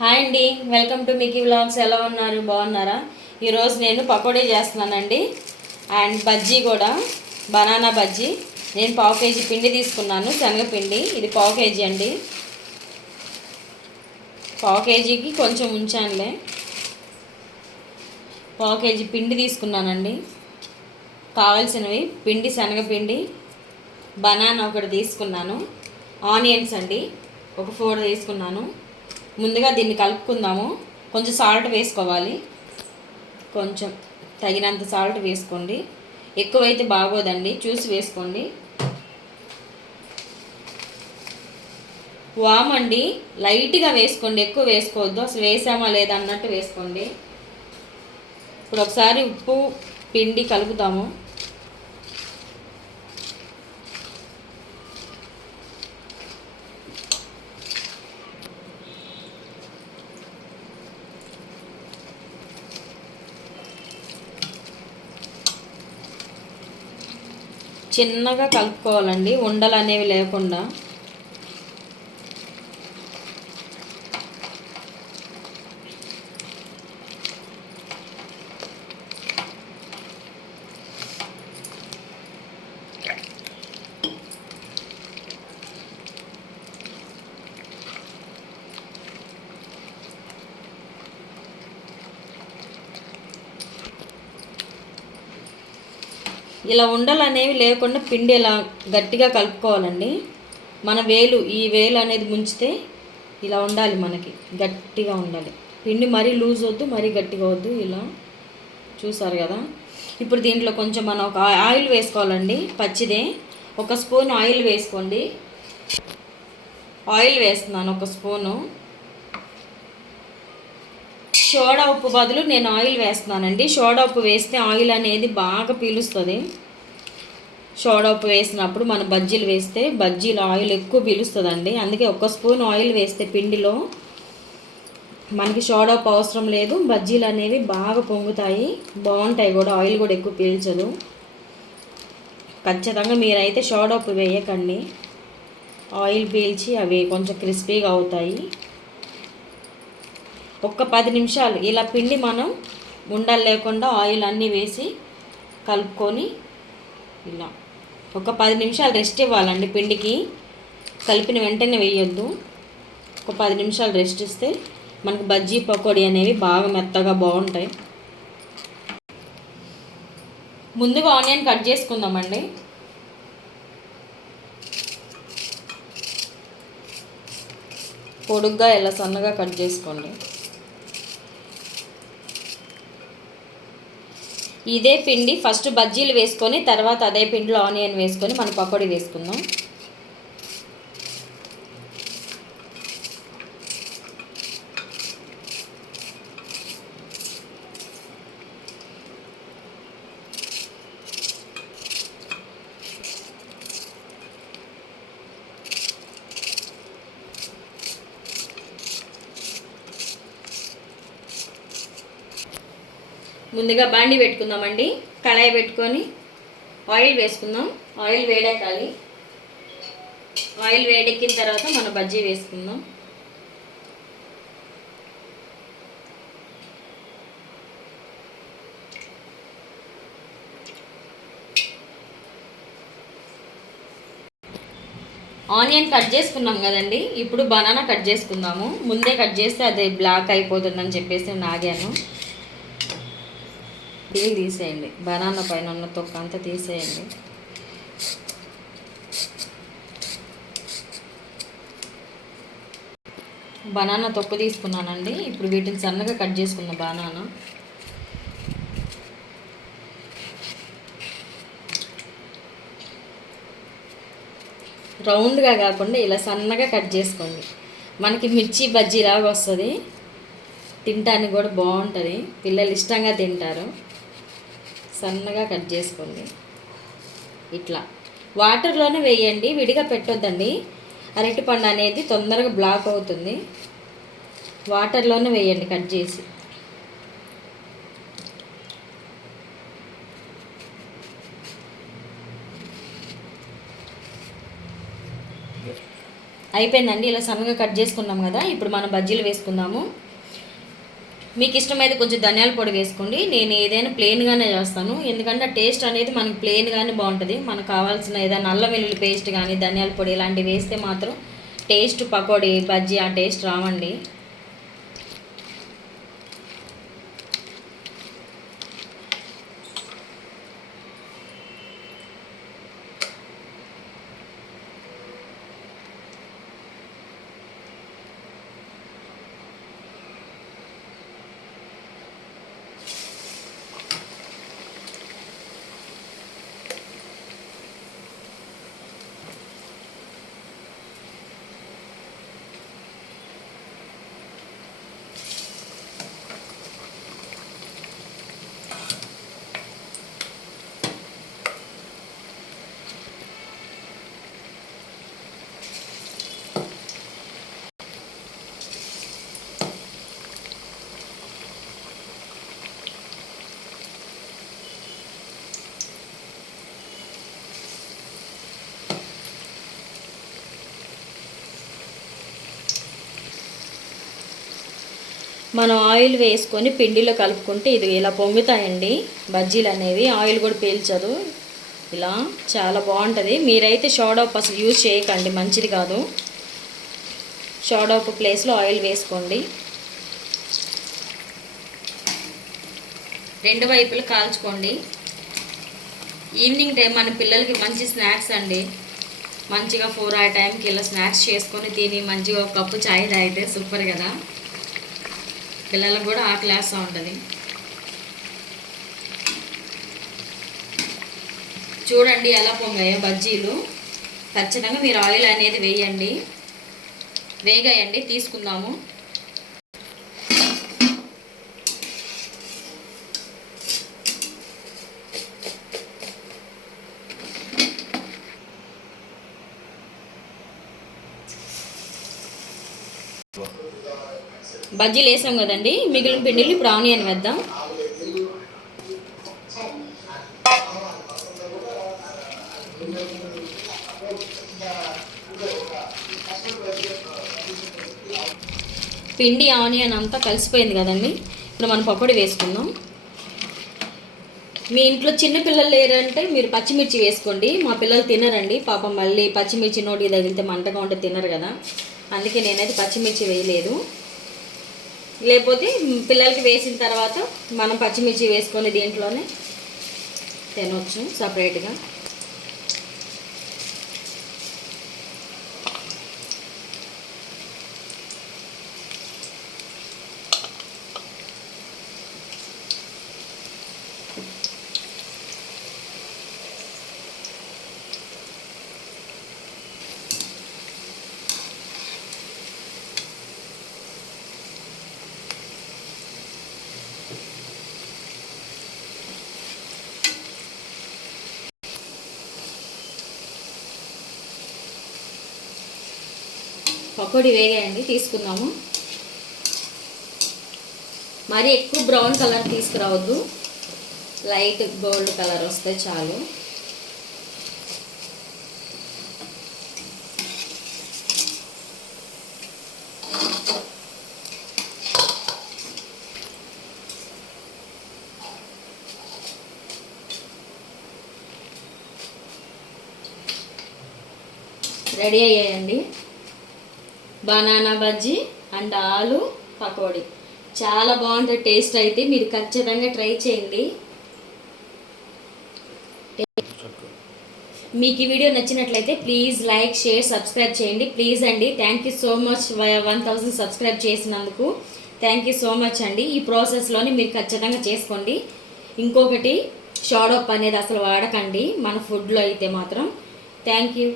Hi అండి, welcome to Mickey vlogs. ఎలా ఉన్నారు? బాగున్నారా? ఈరోజు నేను పకోడీ చేస్తున్నానండి. అండ్ బజ్జీ కూడా, బనానా బజ్జీ. నేను పావు కేజీ పిండి తీసుకున్నాను, శనగపిండి. ఇది పావు కేజీ అండి. పావు కేజీకి కొంచెం ఉంచానులే. పావు కేజీ పిండి తీసుకున్నానండి. కావాల్సినవి పిండి, శనగపిండి, బనానా ఒకటి తీసుకున్నాను, ఆనియన్స్ అండి ఒక 4 తీసుకున్నాను. ముందుగా దీన్ని కలుపుకుందాము. కొంచెం సాల్ట్ వేసుకోవాలి, కొంచెం తగినంత సాల్ట్ వేసుకోండి. ఎక్కువైతే బాగోదండి, చూసి వేసుకోండి. వామ్ అండి లైట్గా వేసుకోండి, ఎక్కువ వేసుకోవద్దు. అసలు వేసామా లేదా అన్నట్టు వేసుకోండి. ఇప్పుడు ఒకసారి ఉప్పు పిండి కలుపుతాము. చిన్నగా కలుపుకోవాలండి, ఉండలు అనేవి లేకుండా. ఇలా ఉండలు అనేవి లేకుండా పిండి ఇలా గట్టిగా కలుపుకోవాలండి. మన ఈ వేలు అనేది ముంచితే ఇలా ఉండాలి, మనకి గట్టిగా ఉండాలి. పిండి మరీ లూజ్ వద్దు, మరీ గట్టిగా వద్దు. ఇలా చూసారు కదా. ఇప్పుడు దీంట్లో కొంచెం మనం ఒక ఆయిల్ వేసుకోవాలండి, పచ్చిదే. 1 స్పూన్ ఆయిల్ వేసుకోండి. ఆయిల్ వేస్తున్నాను 1 స్పూను. సోడా ఉప్పు బదులు నేను ఆయిల్ వేస్తున్నానండి. సోడా ఉప్పు వేస్తే ఆయిల్ అనేది బాగా పీలుస్తుంది. సోడా ఉప్పు వేసినప్పుడు మన బజ్జీలు వేస్తే బజ్జీలో ఆయిల్ ఎక్కువ పీలుస్తుందండి. అందుకే 1 స్పూన్ ఆయిల్ వేస్తే పిండిలో మనకి సోడా ఉప్పు అవసరం లేదు. బజ్జీలు అనేవి బాగా పొంగుతాయి, బాగుంటాయి కూడా. ఆయిల్ కూడా ఎక్కువ పీల్చదు. ఖచ్చితంగా మీరైతే సోడా ఉప్పు వేయకండి, ఆయిల్ పీల్చి అవి కొంచెం క్రిస్పీగా అవుతాయి. ఒక్క 10 నిమిషాలు ఇలా పిండి మనం ఉండలు లేకుండా ఆయిల్ అన్నీ వేసి కలుపుకొని ఇలా ఒక 10 నిమిషాలు రెస్ట్ ఇవ్వాలండి పిండికి. కలిపిన వెంటనే వేయొద్దు. ఒక 10 నిమిషాలు రెస్ట్ ఇస్తే మనకు బజ్జీ పకోడీ అనేవి బాగా మెత్తగా బాగుంటాయి. ముందుగా ఆనియన్ కట్ చేసుకుందామండి. పొడుగ్గా ఇలా సన్నగా కట్ చేసుకోండి. ఇదే పిండి ఫస్ట్ బజ్జీలు వేసుకొని తర్వాత అదే పిండిలో ఆనియన్ వేసుకొని మనం పకోడీ వేసుకుందాం. ముందుగా బాండి పెట్టుకుందామండి. కళాయి పెట్టుకొని ఆయిల్ వేసుకుందాం. ఆయిల్ వేడెక్కాలి. ఆయిల్ వేడెక్కిన తర్వాత మనం బజ్జీ వేసుకుందాం. ఆనియన్ కట్ చేసుకున్నాం కదండి, ఇప్పుడు బనానా కట్ చేసుకుందాము. ముందే కట్ చేస్తే అది బ్లాక్ అయిపోతుందని చెప్పేసి నేను ఆగాను. పీల్ తీసేయండి, బనానా పైన ఉన్న తొక్క అంతా తీసేయండి. బనానా తొక్క తీసుకున్నానండి. ఇప్పుడు వీటిని సన్నగా కట్ చేసుకున్న బనానా రౌండ్గా కాకుండా ఇలా సన్నగా కట్ చేసుకోండి. మనకి మిర్చి బజ్జీలాగా వస్తుంది, తినడానికి కూడా బాగుంటుంది, పిల్లలు ఇష్టంగా తింటారు. సన్నగా కట్ చేసుకోండి. ఇట్లా వాటర్లోనే వేయండి, విడిగా పెట్టొద్దండి. అరటిపండు అనేది తొందరగా బ్లాక్ అవుతుంది. వాటర్లోనే వేయండి కట్ చేసి. అయిపోయిందండి. ఇలా సన్నగా కట్ చేసుకున్నాం కదా, ఇప్పుడు మనం బజ్జీలు వేసుకుందాము. మీకు ఇష్టమైతే కొంచెం ధనియాల పొడి వేసుకోండి. నేను ఏదైనా ప్లెయిన్గానే చేస్తాను, ఎందుకంటే టేస్ట్ అనేది మనకి ప్లెయిన్గానే బాగుంటుంది. మనకు కావాల్సిన ఏదైనా అల్లం వెల్లుల్లి పేస్ట్ కానీ ధనియాల పొడి ఇలాంటివి వేస్తే మాత్రం టేస్ట్ పకోడీ బజ్జీ ఆ టేస్ట్ రావండి. మనం ఆయిల్ వేసుకొని పిండిలో కలుపుకుంటే ఇది ఇలా పొంగుతాయండి బజ్జీలు అనేవి. ఆయిల్ కూడా పీల్చదు, ఇలా చాలా బాగుంటుంది. మీరైతే సోడా ఉప్పు అసలు యూజ్ చేయకండి, మంచిది కాదు. సోడా ఉప్పు ప్లేస్లో ఆయిల్ వేసుకోండి. రెండు వైపులు కాల్చుకోండి. ఈవినింగ్ టైం మన పిల్లలకి మంచి స్నాక్స్ అండి. మంచిగా 4 ఆ టైంకి ఇలా స్నాక్స్ చేసుకొని తిని మంచిగా ఒక కప్పు చాయ్ తాగితే సూపర్ కదా. పిల్లలకు కూడా ఆకలేస్తూ ఉంటుంది. చూడండి ఎలా పొంగాయో బజ్జీలు. ఖచ్చితంగా మీరు ఆయిల్ అనేది వేయండి. వేగాయండి, తీసుకుందాము. బజ్జీలు వేసాం కదండి, మిగిలిన పిండిలు ఇప్పుడు ఆనియన్ వేద్దాం. పిండి ఆనియన్ అంతా కలిసిపోయింది కదండి, ఇప్పుడు మనం పకోడీ వేసుకుందాం. మీ ఇంట్లో చిన్న పిల్లలు లేరంటే మీరు పచ్చిమిర్చి వేసుకోండి. మా పిల్లలు తినరండి పాపం, మళ్ళీ పచ్చిమిర్చి నోటికి తగిలితే మంటగా ఉంటే తినరు కదా, అందుకే నేనైతే పచ్చిమిర్చి వేయలేదు. లేకపోతే పిల్లలకి వేసిన తర్వాత మనం పచ్చిమిర్చి వేసుకొని దీంట్లోనే తినవచ్చు సపరేట్గా. పకోడీ వేగాయండి, తీసుకుందాము. మరీ ఎక్కువ బ్రౌన్ కలర్ తీసుకురావద్దు, లైట్ గోల్డ్ కలర్ వస్తే చాలు. రెడీ అయ్యాయండి బనానా బజ్జీ అండ్ ఆలు పకోడీ. చాలా బాగుంటుంది టేస్ట్ అయితే, మీరు ఖచ్చితంగా ట్రై చేయండి. మీకు ఈ వీడియో నచ్చినట్లయితే ప్లీజ్ లైక్, షేర్, సబ్స్క్రైబ్ చేయండి ప్లీజ్ అండి. Thank you so much 1000 subscribe చేసినందుకు థ్యాంక్ యూ సో మచ్ అండి. ఈ ప్రాసెస్లోనే మీరు ఖచ్చితంగా చేసుకోండి. ఇంకొకటి, సోడా ఉప్పు అనేది అసలు వాడకండి మన ఫుడ్లో అయితే మాత్రం. Thank you.